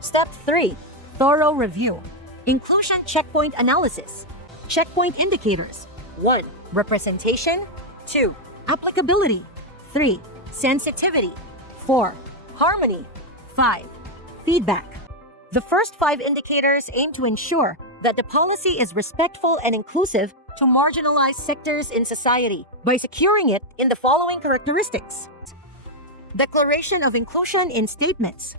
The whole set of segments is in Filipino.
Step 3. Thorough review. Inclusion checkpoint analysis. Checkpoint indicators. 1. Representation. 2. Applicability. 3. Sensitivity. 4. Harmony. 5. Feedback. The first 5 indicators aim to ensure that the policy is respectful and inclusive to marginalized sectors in society by securing it in the following characteristics. Declaration of inclusion in statements.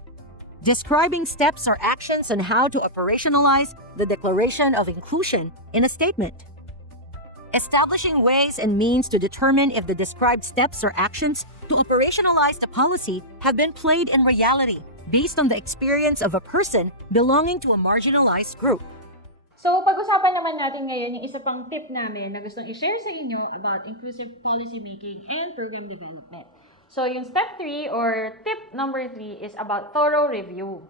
Describing steps or actions on how to operationalize the Declaration of Inclusion in a statement. Establishing ways and means to determine if the described steps or actions to operationalize the policy have been played in reality based on the experience of a person belonging to a marginalized group. So, pag-usapan naman natin ngayon yung isa pang tip namin na gustong i-share sa inyo about inclusive policy making and program development. So, yung step 3 or tip number 3 is about thorough review.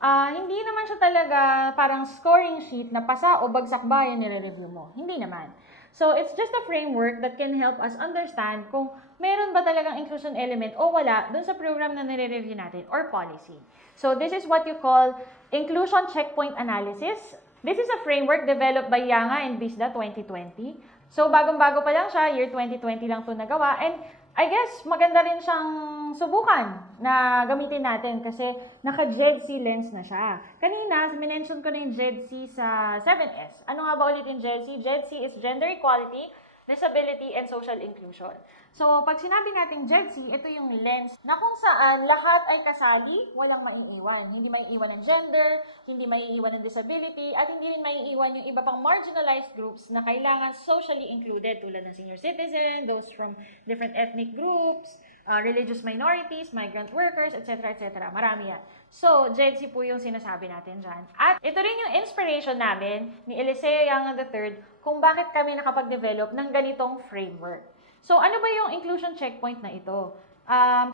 Hindi naman siya talaga parang scoring sheet na pasa o bagsak ba yung nire-review mo. Hindi naman. So, it's just a framework that can help us understand kung meron ba talagang inclusion element o wala dun sa program na nire-review natin or policy. So, this is what you call inclusion checkpoint analysis. This is a framework developed by Yanga and BISDA 2020. So, bagong-bago pa lang siya, year 2020 lang ito nagawa. And I guess, maganda rin siyang subukan na gamitin natin kasi naka-JEDC lens na siya. Kanina, minention ko na yung JEDC sa 7S. Ano nga ba ulit yung JEDC? JEDC is Gender Equality, Disability, and Social Inclusion. So, pag sinabi natin JEDC, ito yung lens na kung saan lahat ay kasali, walang maiiwan. Hindi maiiwan ng gender, hindi maiiwan ng disability, at hindi rin maiiwan yung iba pang marginalized groups na kailangan socially included tulad ng senior citizen, those from different ethnic groups, religious minorities, migrant workers, etc. etc. Marami yan. So, JEDC po yung sinasabi natin dyan. At ito rin yung inspiration namin ni Eliseo Yanga III kung bakit kami nakapag-develop ng ganitong framework. So, ano ba yung inclusion checkpoint na ito?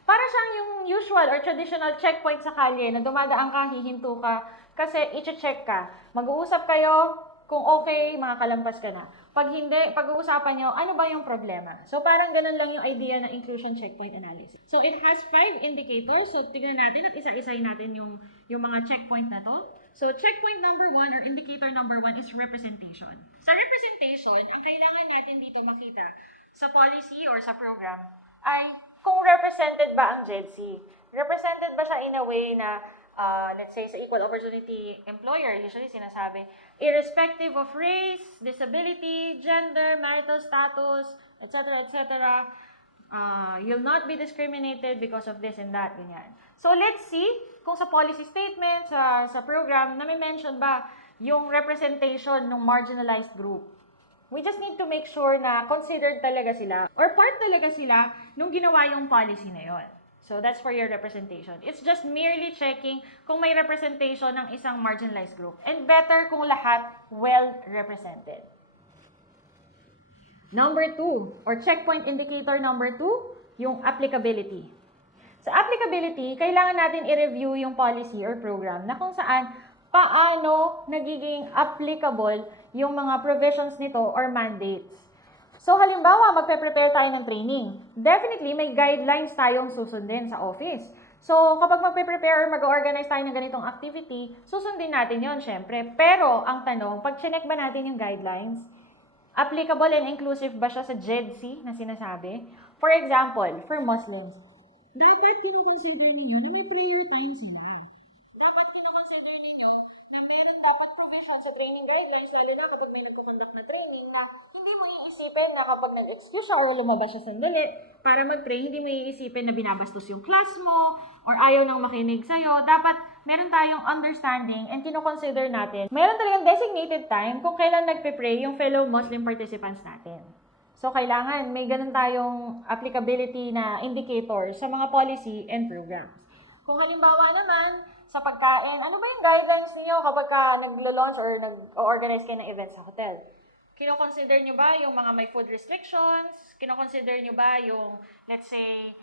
Para siyang yung usual or traditional checkpoint sa kalye na dumadaan ka, hihinto ka, kasi i-check ka. Mag-uusap kayo, kung okay, makakalampas ka na. Pag hindi, pag-uusapan nyo, ano ba yung problema? So, parang ganun lang yung idea ng inclusion checkpoint analysis. So, it has 5 indicators. So, tignan natin at isa-isayin natin yung mga checkpoint na to. So, checkpoint number 1 or indicator number 1 is representation. Sa representation, ang kailangan natin dito makita sa policy or sa program ay kung represented ba ang JEDC. Represented ba siya in a way na, let's say, sa equal opportunity employer, usually sinasabi, irrespective of race, disability, gender, marital status, etc., etc., you'll not be discriminated because of this and that, ganyan. So, let's see kung sa policy statement, sa program, na-mention ba yung representation ng marginalized group. We just need to make sure na considered talaga sila or part talaga sila nung ginawa yung policy na yon. So, that's for your representation. It's just merely checking kung may representation ng isang marginalized group. And better kung lahat well-represented. Number 2, or checkpoint indicator number 2, yung applicability. Sa applicability, kailangan natin i-review yung policy or program na kung saan paano nagiging applicable yung mga provisions nito or mandates. So, halimbawa, magpe-prepare tayo ng training. Definitely, may guidelines tayong susundin sa office. So, kapag magpe-prepare or mag-organize tayo ng ganitong activity, susundin natin yon syempre. Pero, ang tanong, pag chinek ba natin yung guidelines, applicable and inclusive ba siya sa JEDC na sinasabi? For example, for Muslims, dapat kinoconsider ninyo na may prayer time sila. Dapat kinoconsider ninyo na meron dapat provision sa training guidelines, lalo na kapag may nagko-conduct na training na hindi mo iisipin na kapag nag-excuse siya or lumabas siya sandali para mag-pray, hindi mo iisipin na binabastos yung class mo or ayaw nang makinig sa'yo. Dapat meron tayong understanding and kinoconsider natin. Meron talagang designated time kung kailan nagpe-pray yung fellow Muslim participants natin. So, kailangan may ganun tayong applicability na indicator sa mga policy and programs. Kung halimbawa naman, sa pagkain, ano ba yung guidelines niyo kapag ka naglo-launch or nag-organize kayo ng event sa hotel? Kino-consider nyo ba yung mga may food restrictions? Kino-consider nyo ba yung, let's say,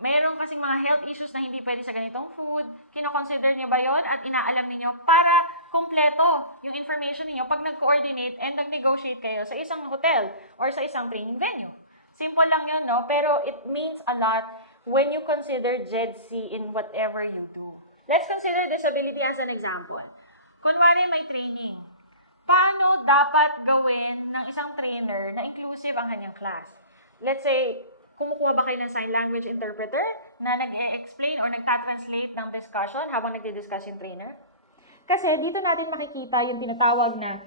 meron kasing mga health issues na hindi pwede sa ganitong food? Kino-consider nyo ba yon at inaalam niyo para kumpleto yung information niyo pag nag-coordinate and nag-negotiate kayo sa isang hotel or sa isang training venue? Simple lang yun, no? Pero it means a lot when you consider JEDC in whatever you do. Let's consider disability as an example. Kunwari may training. Paano dapat gawin ng isang trainer na inclusive ang kanyang class? Let's say, kumukuha ba kayo ng sign language interpreter na nag-e-explain or nagta-translate ng discussion habang nagdi-discuss yung trainer? Kasi dito natin makikita yung tinatawag na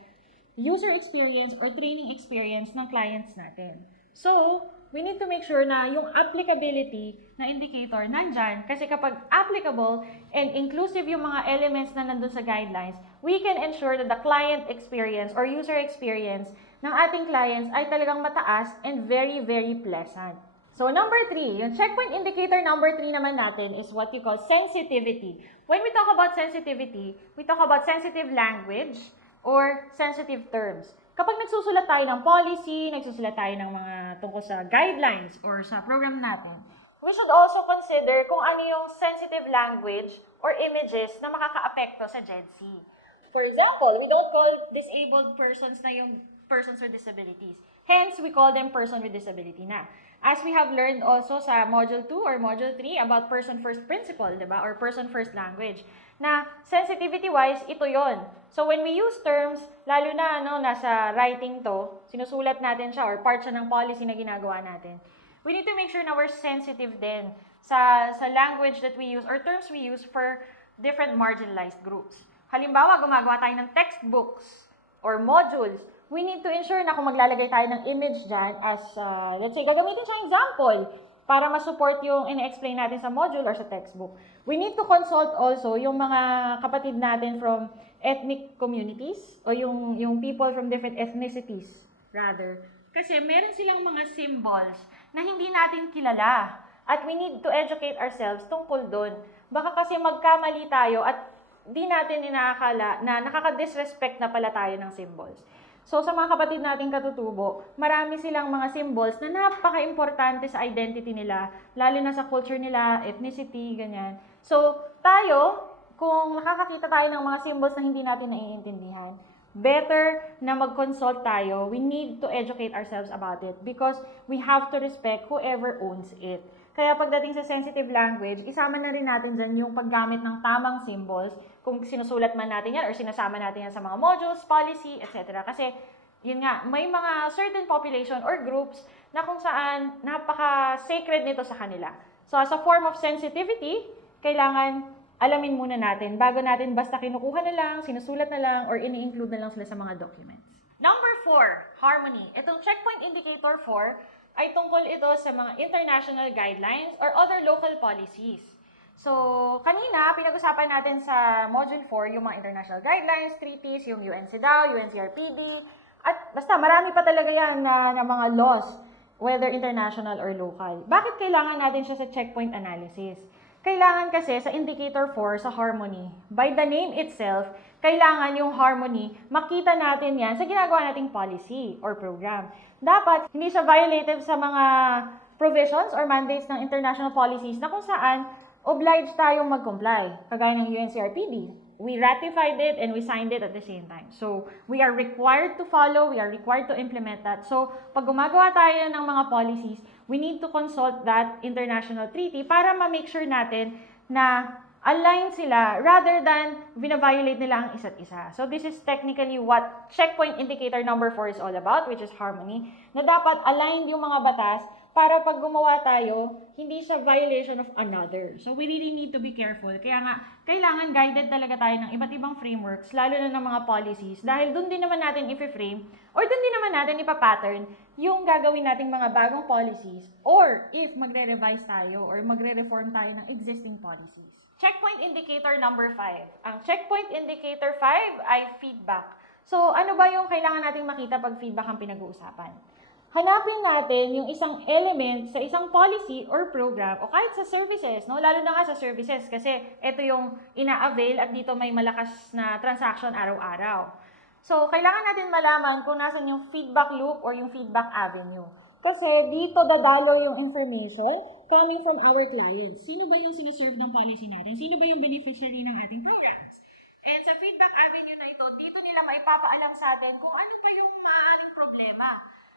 user experience or training experience ng clients natin. So, we need to make sure na yung applicability na indicator nandyan kasi kapag applicable and inclusive yung mga elements na nandun sa guidelines, we can ensure that the client experience or user experience ng ating clients ay talagang mataas and very, very pleasant. So, number 3, yung checkpoint indicator number 3 naman natin is what you call sensitivity. When we talk about sensitivity, we talk about sensitive language or sensitive terms. Kapag nagsusulat tayo ng policy, nagsusulat tayo ng mga tungkol sa guidelines or sa program natin, we should also consider kung ano yung sensitive language or images na makaka-apekto sa GED-C. For example, we don't call disabled persons na yung persons with disabilities. Hence, we call them person with disability na. As we have learned also sa Module 2 or Module 3 about person-first principle, diba? Or person-first language. Na sensitivity-wise, ito yon. So, when we use terms, lalo na nasa writing to, sinusulat natin siya or part siya ng policy na ginagawa natin. We need to make sure na we're sensitive din sa language that we use or terms we use for different marginalized groups. Halimbawa, gumagawa tayo ng textbooks or modules. We need to ensure na kung maglalagay tayo ng image dyan as, let's say, gagamitin siyang example para ma-support yung ina-explain natin sa module or sa textbook. We need to consult also yung mga kapatid natin from ethnic communities o yung people from different ethnicities, rather. Kasi meron silang mga symbols na hindi natin kilala at we need to educate ourselves tungkol doon. Baka kasi magkamali tayo at di natin inaakala na nakaka-disrespect na pala tayo ng symbols. So, sa mga kapatid nating katutubo, marami silang mga symbols na napaka-importante sa identity nila, lalo na sa culture nila, ethnicity, ganyan. So, tayo, kung nakakakita tayo ng mga symbols na hindi natin naiintindihan, better na mag-consult tayo. We need to educate ourselves about it because we have to respect whoever owns it. Kaya pagdating sa sensitive language, isama na rin natin dyan yung paggamit ng tamang symbols kung sinusulat man natin yan or sinasama natin yan sa mga modules, policy, etc. Kasi, yun nga, may mga certain population or groups na kung saan napaka-sacred nito sa kanila. So, as a form of sensitivity, kailangan alamin muna natin bago natin basta kinukuha na lang, sinusulat na lang, or ini-include na lang sila sa mga documents. Number 4, harmony. Itong checkpoint indicator 4 ay tungkol ito sa mga international guidelines or other local policies. So, kanina, pinag-usapan natin sa Module 4 yung mga international guidelines, treaties, yung UNCEDAW, UNCRPD, at basta marami pa talaga yan na mga laws, whether international or local. Bakit kailangan natin siya sa checkpoint analysis? Kailangan kasi sa indicator 4, sa harmony, by the name itself, kailangan yung harmony, makita natin yan sa ginagawa nating policy or program. Dapat hindi siya violative sa mga provisions or mandates ng international policies na kung saan obliged tayong mag-comply. Kagaya ng UNCRPD. We ratified it and we signed it at the same time. So, we are required to follow, we are required to implement that. So, pag gumagawa tayo ng mga policies, we need to consult that international treaty para ma-make sure natin na align sila rather than vina-violate nila ang isa't isa. So, this is technically what checkpoint indicator number 4 is all about, which is harmony, na dapat aligned yung mga batas para pag gumawa tayo, hindi siya violation of another. So, we really need to be careful. Kaya nga, kailangan guided talaga tayo ng iba't ibang frameworks, lalo na ng mga policies, dahil dun din naman natin i-frame or dun din naman natin ipapattern yung gagawin nating mga bagong policies or if magre-revise tayo or magre-reform tayo ng existing policies. Checkpoint indicator number 5. Ang checkpoint indicator 5 ay feedback. So, ano ba yung kailangan nating makita pag feedback ang pinag-uusapan? Hanapin natin yung isang element sa isang policy or program o kahit sa services, no? Lalo na nga sa services kasi ito yung ina-avail at dito may malakas na transaction araw-araw. So, kailangan natin malaman kung nasan yung feedback loop or yung feedback avenue. Kasi dito dadalo yung information coming from our clients. Sino ba yung sinaserve ng policy natin? Sino ba yung beneficiary ng ating programs? And sa feedback avenue na ito, dito nila maipapaalam sa atin kung ano pa yung maaaring problema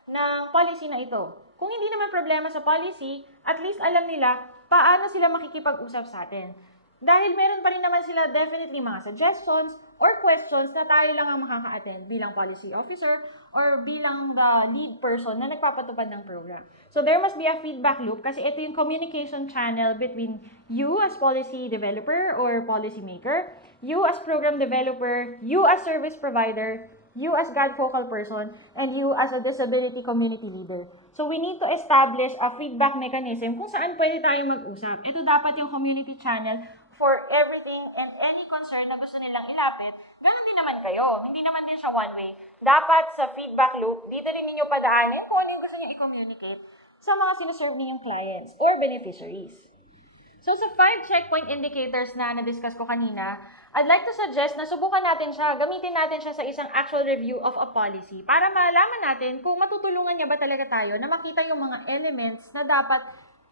ng policy na ito. Kung hindi naman problema sa policy, at least alam nila paano sila makikipag-usap sa atin. Dahil meron pa rin naman sila definitely mga suggestions or questions na tayo lang ang makaka-attend bilang policy officer or bilang the lead person na nagpapatupad ng program. So there must be a feedback loop kasi ito yung communication channel between you as policy developer or policy maker, you as program developer, you as service provider, you as guide focal person, and you as a disability community leader. So we need to establish a feedback mechanism kung saan pwede tayo mag-usap. Ito dapat yung community channel for everything and any concern na gusto nilang ilapit. Ganon din naman kayo. Hindi naman din siya one way. Dapat sa feedback loop, dito rin ninyo padaanin kung ano yung gusto niyo i-communicate sa mga sinuserve ninyong clients or beneficiaries. So sa 5 checkpoint indicators na na-discuss ko kanina, I'd like to suggest na subukan natin siya, gamitin natin siya sa isang actual review of a policy para malaman natin kung matutulungan niya ba talaga tayo na makita yung mga elements na dapat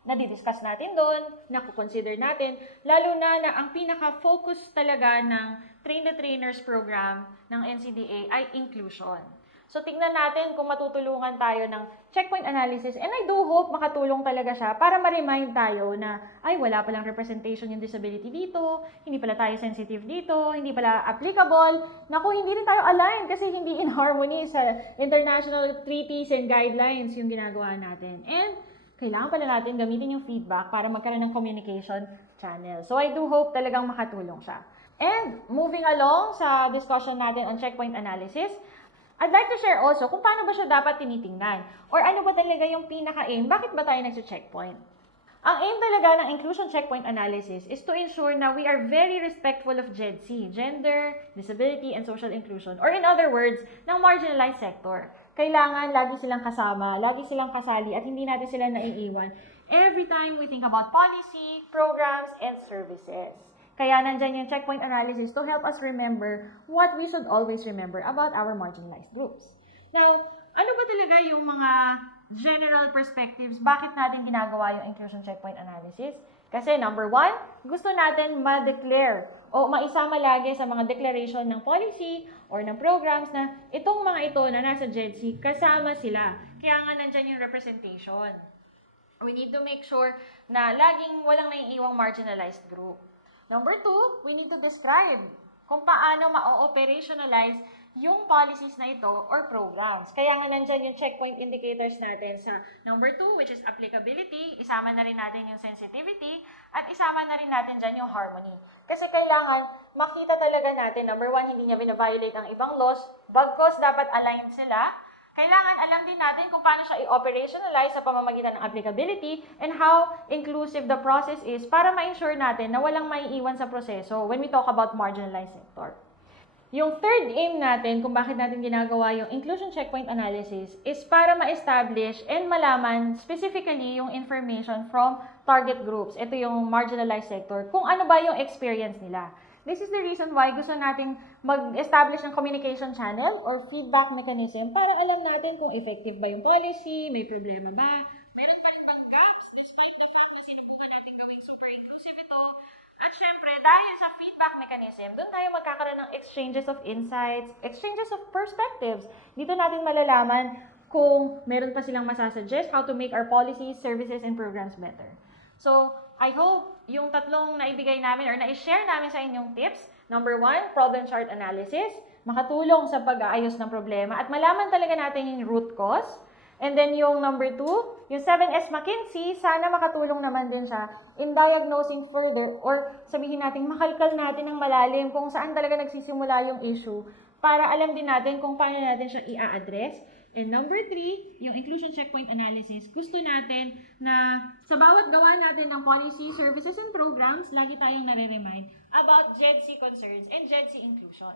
na-discuss natin doon, na consider natin, lalo na ang pinaka-focus talaga ng Train the Trainers program ng NCDA ay inclusion. So, tingnan natin kung matutulungan tayo ng checkpoint analysis. And I do hope makatulong talaga siya para ma-remind tayo na, ay, wala palang representation yung disability dito, hindi pala tayo sensitive dito, hindi pala applicable. Naku, hindi rin tayo aligned kasi hindi in harmony sa international treaties and guidelines yung ginagawa natin. And kailangan pala natin gamitin yung feedback para magkaroon ng communication channel. So, I do hope talagang makatulong siya. And moving along sa discussion natin on checkpoint analysis, I'd like to share also kung paano ba siya dapat tinitingnan or ano ba talaga yung pinaka-aim, bakit ba tayo nagsa-checkpoint? Ang aim talaga ng inclusion checkpoint analysis is to ensure na we are very respectful of GEDC, gender, disability, and social inclusion, or in other words, ng marginalized sector. Kailangan lagi silang kasama, lagi silang kasali, at hindi natin sila naiiwan every time we think about policy, programs, and services. Kaya nandyan yung checkpoint analysis to help us remember what we should always remember about our marginalized groups. Now, ano ba talaga yung mga general perspectives? Bakit natin ginagawa yung inclusion checkpoint analysis? Kasi number 1, gusto natin ma-declare o maisama lagi sa mga declaration ng policy or ng programs na itong mga ito na nasa GEDC, kasama sila. Kaya nga nandyan yung representation. We need to make sure na laging walang naiiwang marginalized group. Number 2, we need to describe kung paano ma-operationalize yung policies na ito or programs. Kaya nga nandyan yung checkpoint indicators natin sa number 2, which is applicability, isama na rin natin yung sensitivity, at isama na rin natin dyan yung harmony. Kasi kailangan makita talaga natin, number 1, hindi niya bina-violate ang ibang laws, bagkos dapat aligned sila. Kailangan alam din natin kung paano siya i-operationalize sa pamamagitan ng applicability and how inclusive the process is para ma-ensure natin na walang maiiwan sa proseso when we talk about marginalized sector. Yung third aim natin kung bakit natin ginagawa yung inclusion checkpoint analysis is para ma-establish and malaman specifically yung information from target groups. Ito yung marginalized sector, kung ano ba yung experience nila. This is the reason why gusto nating mag-establish ng communication channel or feedback mechanism para alam natin kung effective ba yung policy, may problema ba, meron pa rin bang gaps despite the fact na sinubukan natin gawing super inclusive ito. At syempre, dahil sa feedback mechanism, doon tayo magkakaroon ng exchanges of insights, exchanges of perspectives. Dito natin malalaman kung meron pa silang masasuggest how to make our policies, services, and programs better. So, I hope yung tatlong naibigay namin or na-share namin sa inyong tips. Number 1, problem chart analysis. Makatulong sa pag-aayos ng problema at malaman talaga natin yung root cause. And then yung number 2, yung 7S McKinsey, sana makatulong naman din siya in diagnosing further or sabihin natin makalkal natin ng malalim kung saan talaga nagsisimula yung issue para alam din natin kung paano natin siya i-address. And number 3, yung inclusion checkpoint analysis, gusto natin na sa bawat gawa natin ng policy, services, and programs, lagi tayong nare-remind about GEDC concerns and GEDC inclusion.